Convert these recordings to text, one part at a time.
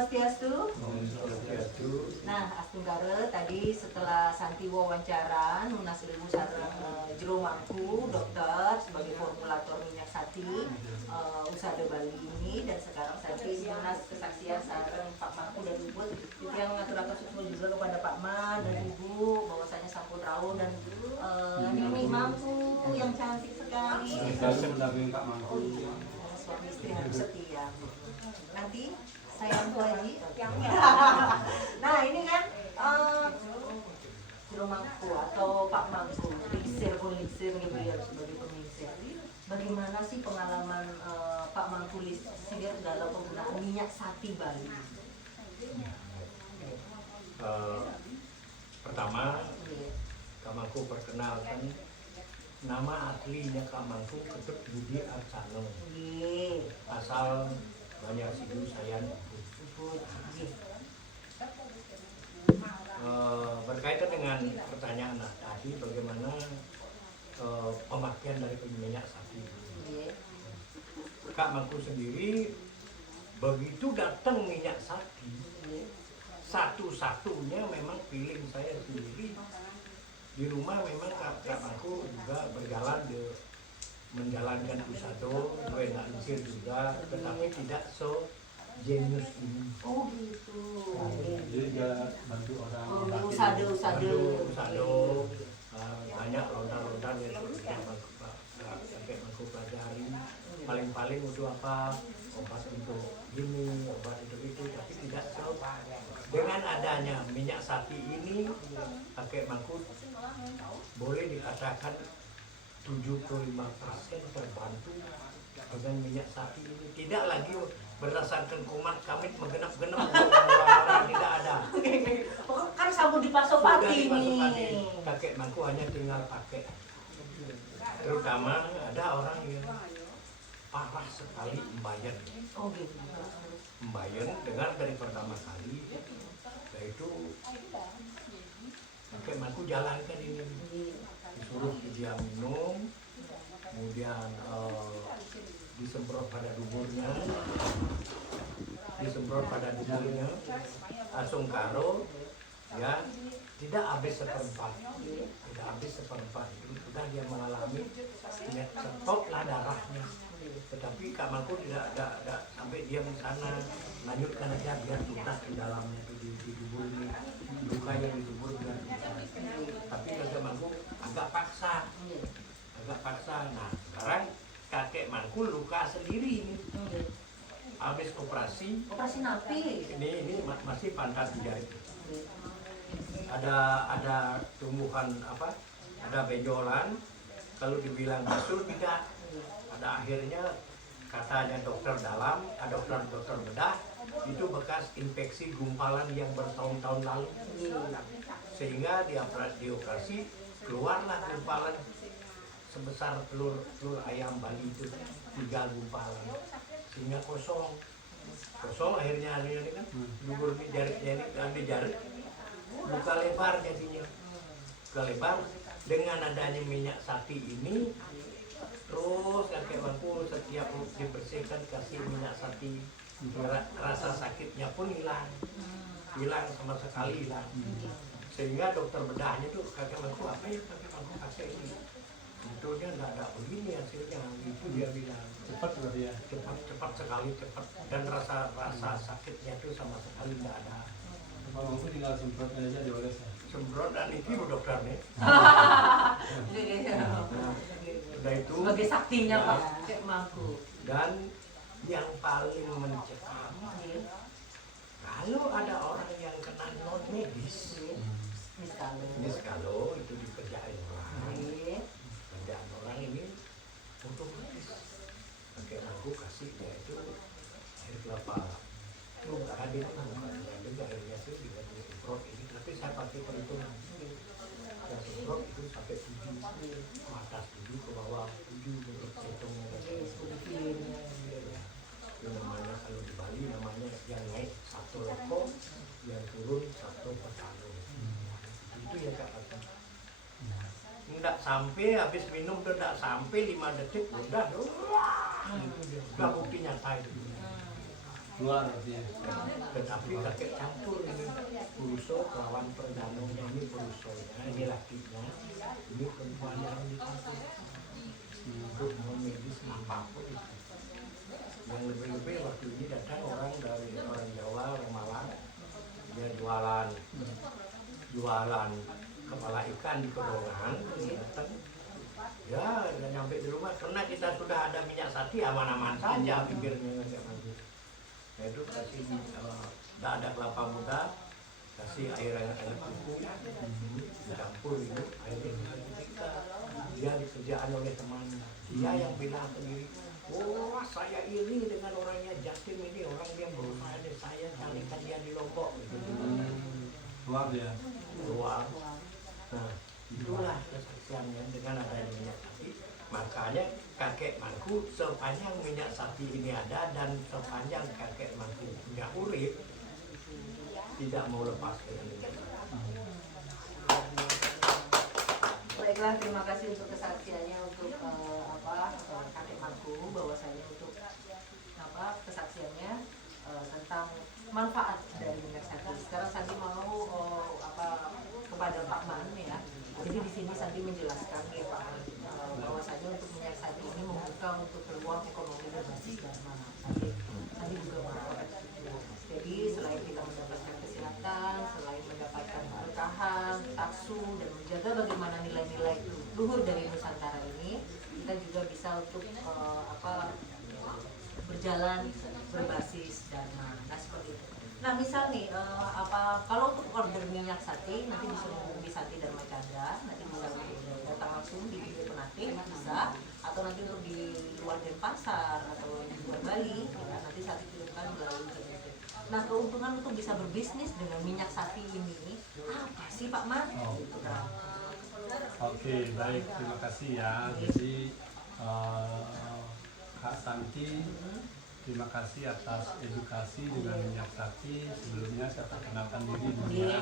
Swastiastu. Nah, Astunggara tadi setelah Santi wawancara Nunas Ilmu sareng Jero Mangku, dokter sebagai formulator minyak sati Usada Bali ini, dan sekarang Santi Nunas kesaksian sareng Pak Mangku dan Ibu itu yang mengaturakan semua juga kepada Pak Man dan Ibu bahwasanya sampun rawuh dan Nini Mangku yang cantik sekali. Oh iya, suami istri harus setia. Nanti sayang lagi. Nah ini kan Jero Mangku atau Pak Mangku, liksir gitu ya sebagai pemingsir. Bagaimana sih pengalaman Pak Mangku liksir dalam penggunaan minyak sati Bali? Pertama, Kak Mangku perkenalkan nama aslinya Kak Mangku Ketut Budi Arsano, asal Banjar Sidu Sayan. Berkaitan dengan pertanyaan tadi, bagaimana pemakaian dari minyak sati. Kak Mangku sendiri begitu datang minyak sati, satu-satunya memang feeling saya sendiri di rumah. Memang Kak Mangku juga berjalan menjalankan usado, enak juga, tetapi tidak jenius ini. Oh gitu. Jadi dia bantu orang. Usado. Banyak lontar-lontar yang sampai Mangku pelajari. Paling-paling untuk apa? Obat untuk ini, obat untuk itu, tapi tidak tahu. Dengan adanya minyak sati ini, kakek Mangku boleh dikatakan 75% terbantu dengan minyak sati ini. Tidak lagi berdasarkan komat kamit menggenap-genap orang tidak ada. Kan sabun dipasok pati nih. Kakek Mangku hanya tinggal pakai. Terutama ada orang yang parah sekali Mbayan. Oh gitu. Mbayan dengar dari pertama kali, yaitu kakek Mangku jalankan ini. Disuruh dia minum, kemudian disemprot pada duburnya, Asungkaro, ya tidak habis seperempat, sudah dia mengalami stoplah darahnya. Tetapi Kak Mangku tidak sampai diam di sana, lanjutkan aja biar tuntas di dalamnya di dubur ini, lukanya di dubur biar tuntas. Tapi Kak Mangku agak paksa. Nah sekarang kakek Mangku luka sendiri ini, habis operasi napi. ini masih pantat dijahit. Ada tumbuhan apa? Ada benjolan. Kalau dibilang basul tidak. Pada akhirnya katanya dokter dalam, dokter bedah, itu bekas infeksi gumpalan yang bertahun-tahun lalu. Sehingga dioperasi, keluarlah gumpalan sebesar telur ayam Bali itu 3 gumpalan, sehingga kosong akhirnya kan dubur jarik luka lebar jadinya. Luka lebar dengan adanya minyak sati ini. Terus kakek Mangku setiap dibersihkan kasih minyak sati, rasa sakitnya pun hilang sama sekali hilang. Sehingga dokter bedahnya tuh kakek Mangku, apa ya kakek Mangku pakai ini? Sebetulnya nggak ada begini hasilnya, itu dia bilang. Cepat berarti ya? Cepat sekali, dan rasa sakitnya tuh sama sekali nggak ada. Pak Mangku tinggal semprot aja dioles ya? Semprot dan itu dokter nih. Udah itu sebagai saktinya Pak Mangku. Dan yang paling mencekam, kalau ada orang yang kena non medis, kalau itu dikerjain orang ini otomatis kakek Mangku kasih yaitu air kelapa. Itu nggak hadir juga airnya sih juga disemprot ini, tapi saya pakai perhitungan. Saya semprot itu sampai 7 ke atas, 7 ke bawah, 7 menurut hitungnya. Itu namanya kalau di Bali namanya yang naik 1 lekong, yang turun 1 petalo. Itu ya Kak. Enggak sampai habis minum tuh, enggak sampai 5 detik udah bukti nyata itu. Keluar artinya. Tetapi kakek campur ini Puruso lawan perdanonya, ini Purusonya, ini lakinya, ini perempuan yang dicampur untuk memedis apapun itu. Yang lebih-lebih waktu ini datang orang dari orang Jawa, orang Malang, dia jualan kepala ikan di Kedongan, datang. Ya, udah nyampe di rumah, karena kita sudah ada minyak sati, aman-aman saja pikirnya. Ya itu kasih tidak ada kelapa muda, kasih air kuku, dicampur itu, airnya kita. Dia dikerjaan oleh temannya, dia yang bilang sendiri, oh saya iri dengan orangnya Justin ini, orang yang berusaha dari saya carikan dia di Lombok. Keluar dia. Keluar. Nah, itulah kesaksiannya dengan adanya minyak sati. Makanya kakek manku sepanjang minyak sati ini ada dan sepanjang kakek manku punya urip tidak mau lepas dari minyak sati. Baiklah, terima kasih untuk kesaksiannya untuk kakek manku, bahwasanya untuk kesaksiannya tentang manfaat dari minyak sati. Sekarang Santi mau kepada Pak Man ya. Jadi di sini Santi menjelaskan ya Pak Man, bahwasanya untuk minyak sati ini membuka untuk peluang ekonomi berbasis dharma. Santi juga mengatakan itu. Jadi selain kita mendapatkan kesehatan, selain mendapatkan keberkahan, taksu, dan menjaga bagaimana nilai-nilai luhur dari Nusantara ini, kita juga bisa untuk berjalan berbasis dharma. Nah seperti itu. Nah misal nih kalau untuk order minyak sati nanti bisa menghubungi Santi Dharma Chandra, nanti bisa datang langsung di Video Penatik bisa, atau nanti untuk di luar Denpasar atau di luar Bali ya, nanti Santi kirimkan melalui JNT. Nah keuntungan untuk bisa berbisnis dengan minyak sati ini apa sih Pak Man? Gitu kan. Oke, baik, terima kasih ya. Jadi Kak Santi, terima kasih atas edukasi dengan minyak sati. Sebelumnya saya perkenalkan diri dulu ya.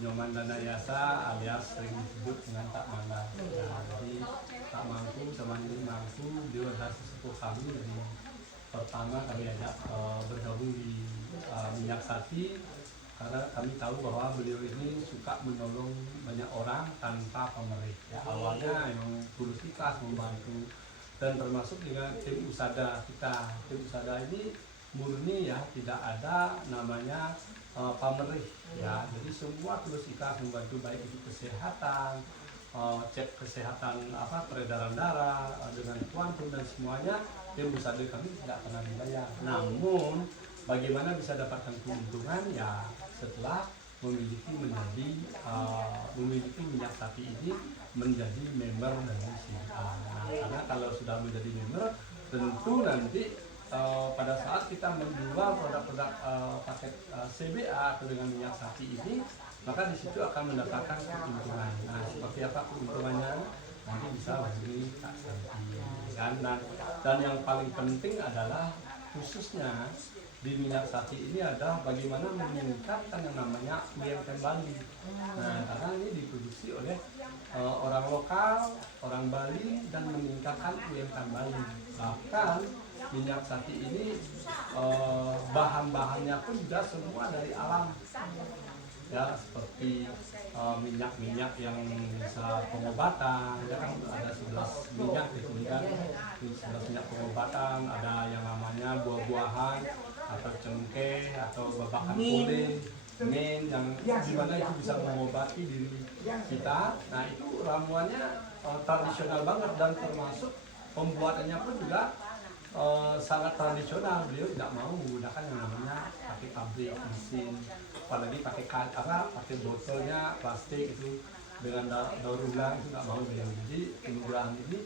Nyoman Danayasa alias sering disebut dengan Tak Mangga. Nah, jadi Tak Mangku sama ini Mangku, dia adalah sesepuh kami. Jadi pertama kami ajak bergabung di minyak sati karena kami tahu bahwa beliau ini suka menolong banyak orang tanpa pamrih. Ya, awalnya yang tulus ikhlas membantu, dan termasuk dengan tim usada kita. Tim usada ini murni ya, tidak ada namanya pamrih ya. Jadi semua tulus ikhlas membantu, baik itu kesehatan, cek kesehatan peredaran darah dengan kuantum dan semuanya. Tim usada kami tidak pernah dibayar. Namun bagaimana bisa dapatkan keuntungan ya setelah memiliki minyak sati ini menjadi member dari CBA. Nah, karena kalau sudah menjadi member, tentu nanti pada saat kita menjual produk-produk paket CBA atau dengan minyak sati ini, maka di situ akan mendapatkan keuntungan. Nah, seperti apa keuntungannya? Nanti bisa hubungi Kak Santi. Dan yang paling penting adalah khususnya di minyak sati ini adalah bagaimana meningkatkan yang namanya UMKM Bali. Nah, karena ini diproduksi oleh orang lokal, orang Bali, dan meningkatkan UMKM Bali. Bahkan minyak sati ini bahan-bahannya pun juga semua dari alam. Ya, seperti minyak-minyak yang bisa pengobatan, ya kan ada 11 minyak gitu kan, 11 minyak pengobatan, ada yang namanya buah-buahan atau cengkeh atau babakan kulit, min yang dimana itu bisa mengobati diri kita. Nah itu ramuannya tradisional banget, dan termasuk pembuatannya pun juga sangat tradisional. Beliau tidak mau menggunakan yang namanya pakai pabrik mesin, apalagi pakai pakai botolnya plastik itu dengan daur ulang, itu nggak mau beliau. Jadi kemudahan ini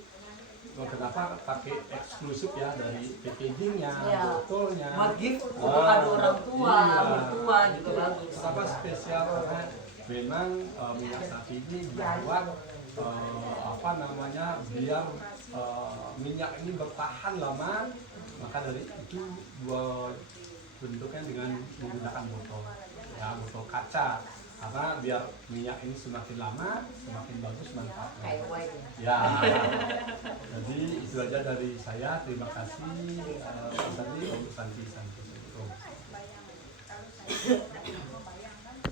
kenapa pakai eksklusif ya, dari packagingnya, botolnya, buat gift untuk kado orang tua, mertua juga bagus. Kenapa spesial? Karena memang minyak sati ini dibuat biar minyak ini bertahan lama. Maka dari itu bentuknya dengan menggunakan botol, ya botol kaca, karena biar minyak ini semakin lama semakin bagus manfaatnya. Kayak wine. Ya, jadi itu aja dari saya. Terima kasih Mas Adi untuk Santi.